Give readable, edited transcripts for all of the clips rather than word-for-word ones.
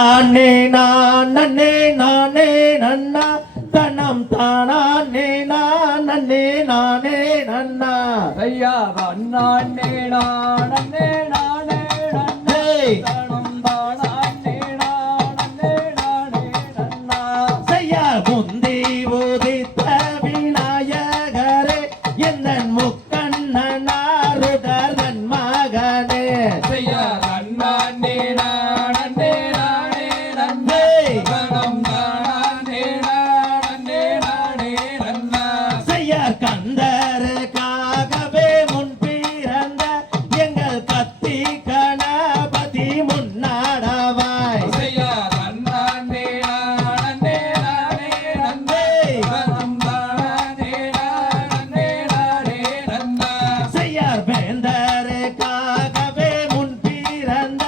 நானே நானே நானே நன்னா தனம் தானே நானே நானே நன்னா ஐயா நானே நானே நானே நன்னே தனம் தானே நானே நானே நன்னா செய்யா முந்தி உதித்த விநாயகரே என்னன் முக்கண்ணனாருடர் மகனே ஐயா நானே நானே நானே நன்னே தனம் தானே நானே நானே நன்னா செய்யா கந்தருக்காகவே முன் பிறந்த எங்கள் கத்தி கணபதி முன்னாடவாய் ஐயா நானே நானே நானே நன்னே தனம் தானே நானே நானே நன்னா செய்யார் வேந்தருக்காகவே முன் பிறந்த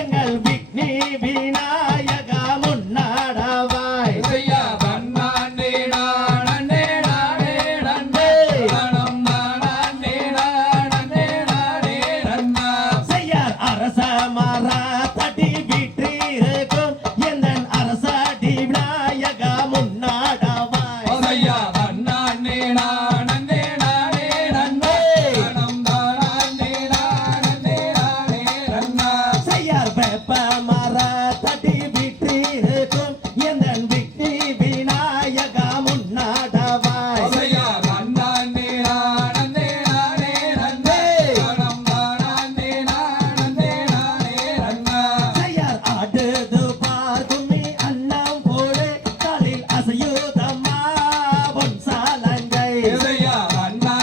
எங்கள் விக்னி விநாயகா முன்னாடவாய் ஐயா நானே நானே நானே நன்னே தனம் தானே நானே நானே நன்னா செய்யார் அரச மர தடி வீற்றிருக்கும் எந்தன் அரசடி விநாயகா முன்னாடவாய் ஐயா நானே நானே நானே நன்னே தனம் தானே நானே நானே நன்னா செய்யார் வேப்ப மர தடி வீற்றிருக்கும் எந்தன் விக்னி விநாயகா முன்னாடவாய் ஐயா நானே நானே நானே நன்னே தனம் தானே நானே நானே நன்னா செய்யார் ஆடுது பார்க்குமி அன்னம் போடு காலில் அசையுதம்மா பொன் சாலங்கை ஐயா நானே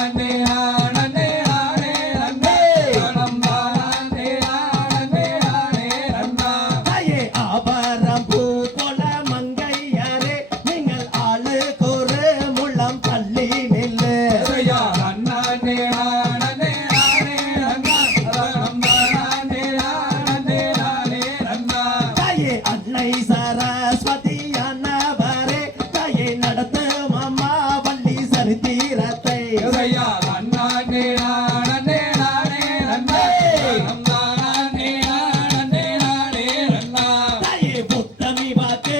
நானே நானே நன்னே தனம் தானே நானே நானே நன்னா தாயே ஆபரம் பூ கொல மங்கையரே நீங்கள் ஆளுக்கொரு முள்ளம் தள்ளி நில்லு ஐயா நானே நானே நானே நன்னா தனம் தானே நானே நானே நன்னா தாயே அன்னை சரஸ்வதியானவரே தாயே நடத்தும் அம்மா வள்ளி சரித்திரத்தை ஐயா நானே நானே நானே நன்னே தனம் தானே நானே நானே நன்னா தாயே புத்தமி வாக்கு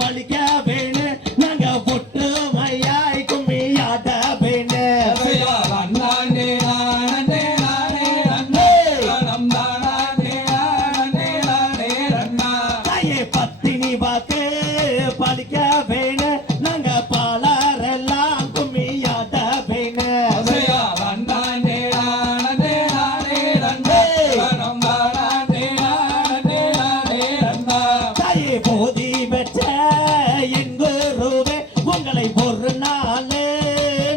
பழிக்க வேணு நாங்க ஒற்றுமையாய் கும்மியாட வேணு ஐயா நானே நானே நானே நன்னே தனம் தானே நானே நானே நன்னா தாயே பத்தினி வாக்கு பழிக்க வேணு நாங்க பாலரெல்லாம் கும்மியாட வேணு ஐயா நானே நானே நானே நன்னே தனம் தானே நானே நானே நன்னா தாயே போதி பெற்ற என் குருவே உங்களை ஒரு நாள்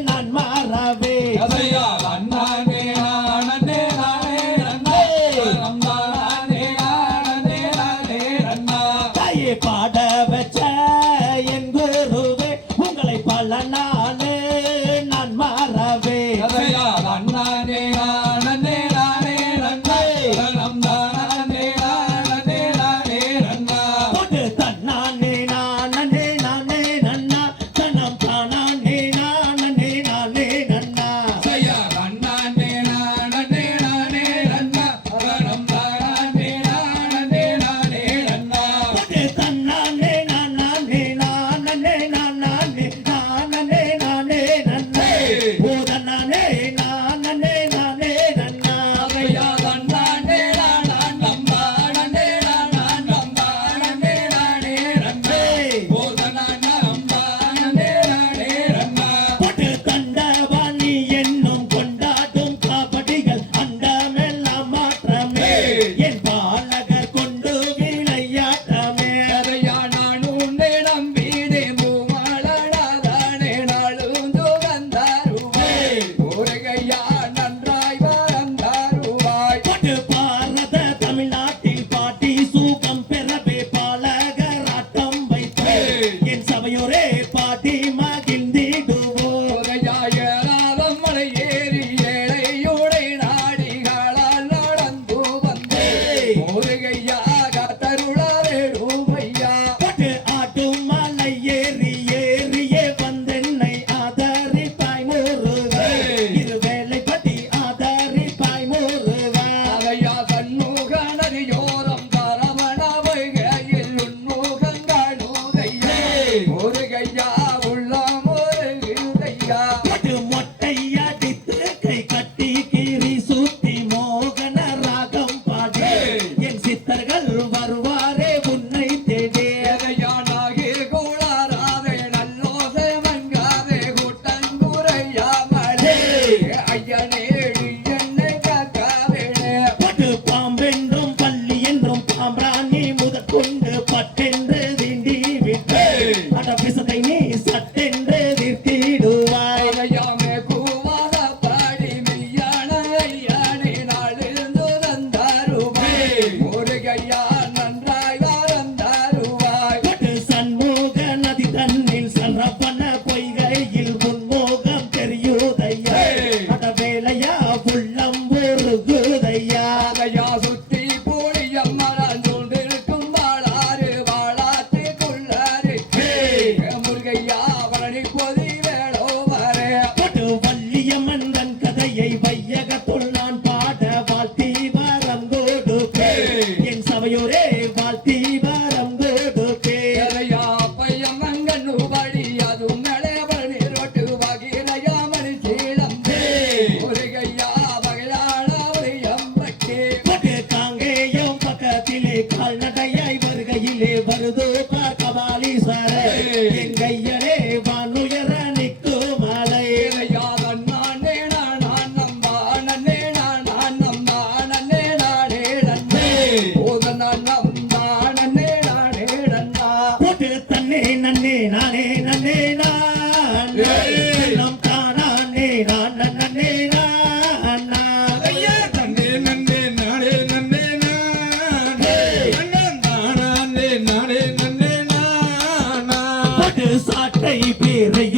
நான் மாறவே ஐயா நானே நானே நானே நன்னே தனம் தானே நானே நானே நன்னா தாயே பாட வச்ச என் குருவே உங்களை பல நாள் நான் மாறவே ஐயா நானே நானே நானே நன்னே தனம் தானே நானே நானே நன்னா போட்டு தன்னானே நானே நானே நன்னா தனம் தானே நானே நானே நன்னா ஐயா நானே நானே நானே நன்னா தனம் தானே நானே நானே நன்னா போட்டு தன்னானே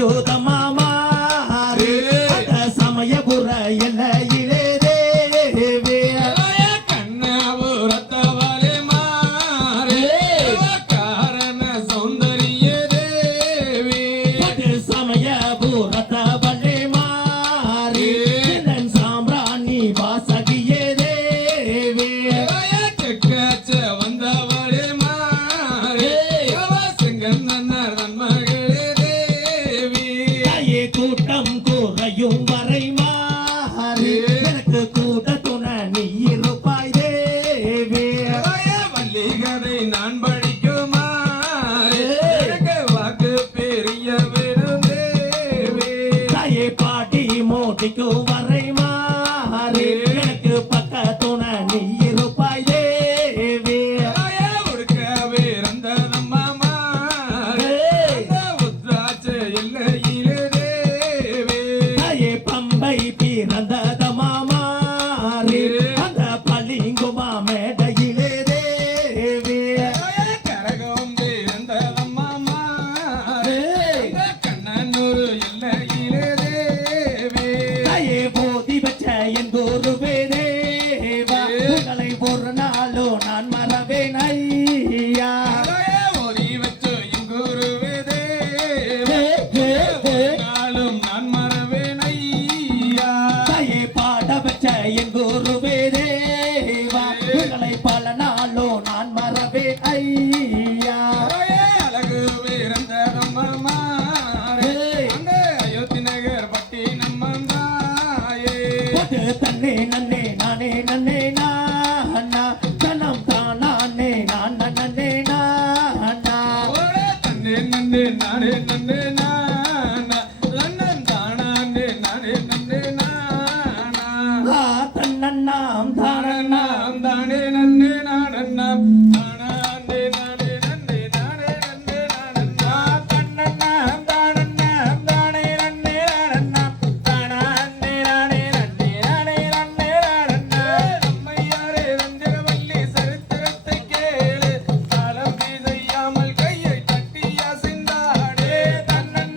போகுதம்மா மாறி அந்த சமயபுர எல்லையிலே தேவி கண்ணபுரத்தவளே மாறி காரண சௌந்தரிய தேவி சமயபுரத்தவளே மாறி சாம்பிராணி வாசகியே தேவி செக்காச்ச வந்தவளே மாறி செங்கண்ணர் நன்மகளே தேவி தாயே கூட்டம் குறையும் வரை மாறி எனக்கு கூட துணை நீ இருப்பாய் தேவி வள்ளிகதை நான் படிக்குமாறு எனக்கு வாக்கு பெரிய விடும் தேவி தாயே பாட்டி மோட்டிக்கும் வரை மாறி எனக்கு பக்க துணை நீ இருப்பாய் தேவி உடுக்கவே இருந்ததம்மா மாறு உத்ராட்ச எல்லையிலே தேவி தாயே பம்பை பிறந்ததமா மாறி அந்த பளிங்குமா மேடையிலே தேவி கரகம் இருந்ததம்மா மாறு கண்ணனூர் எல்லையிலே தேவி தாயே போதி வச்ச என் குருவே தேவா உங்களை ஒரு நாளோ நான் மறவேன் ஐயா ஓதி வச்சு குருவே தேவி நாளும் நான் மறவேன் ஐயா தாயே பாட வச்ச என் குருவே தேவா உங்களை பல நாளோ நான் மறவேன் ஐயா அழகு வீரந்ததம்மா மாறே அந்த அயோத்தி நகர் பட்டினம் வந்தாயே போட்டு தன்னே நன்னே நானே நன்னே நானா தனம் தானே நான் நன்னே நானா ஓட தன்னே நன்னே நானே நன்னே நானா லண்டன் தானானே நானே நன்னே நானா தன்னண்ணாம் தானண்ணா தானண்ணாம் தானே நன்னே நானண்ணாம் தானானே நானே நன்னே நானே நன்னே நானண்ணா தன்னண்ணாம் தானண்ணாம் தானே நன்னே நானண்ணாம் தானானே நானே நன்னே நானே நன்னே நானண்ணா நம்மையாரே ரஞ்சகவல்லி சரித்திரத்தை கேளு காலம் செய்யாமல் கையை தட்டி அசைந்தாடே தன்னண்ணாம்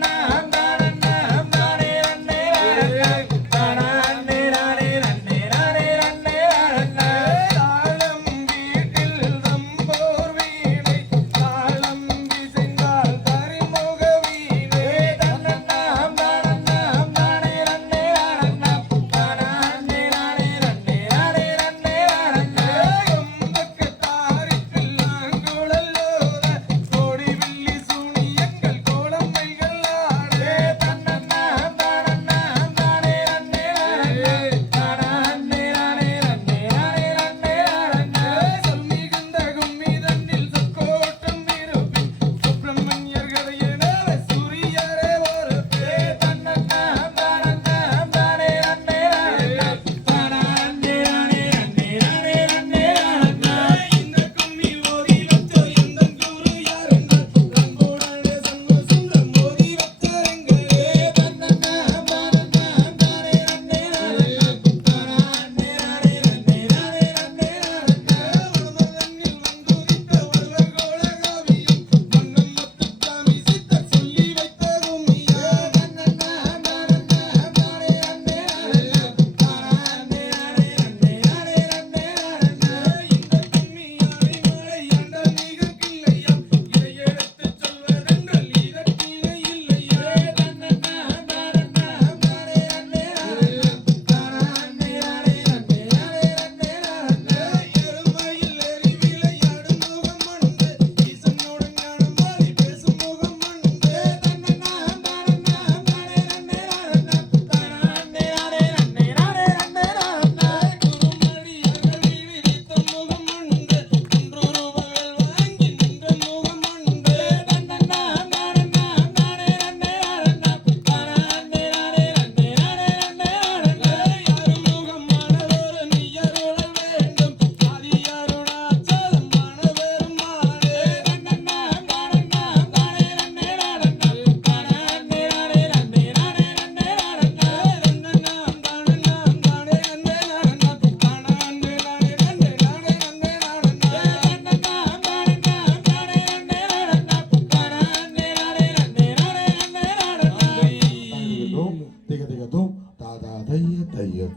திக திக தூம் தாதா தைய தைய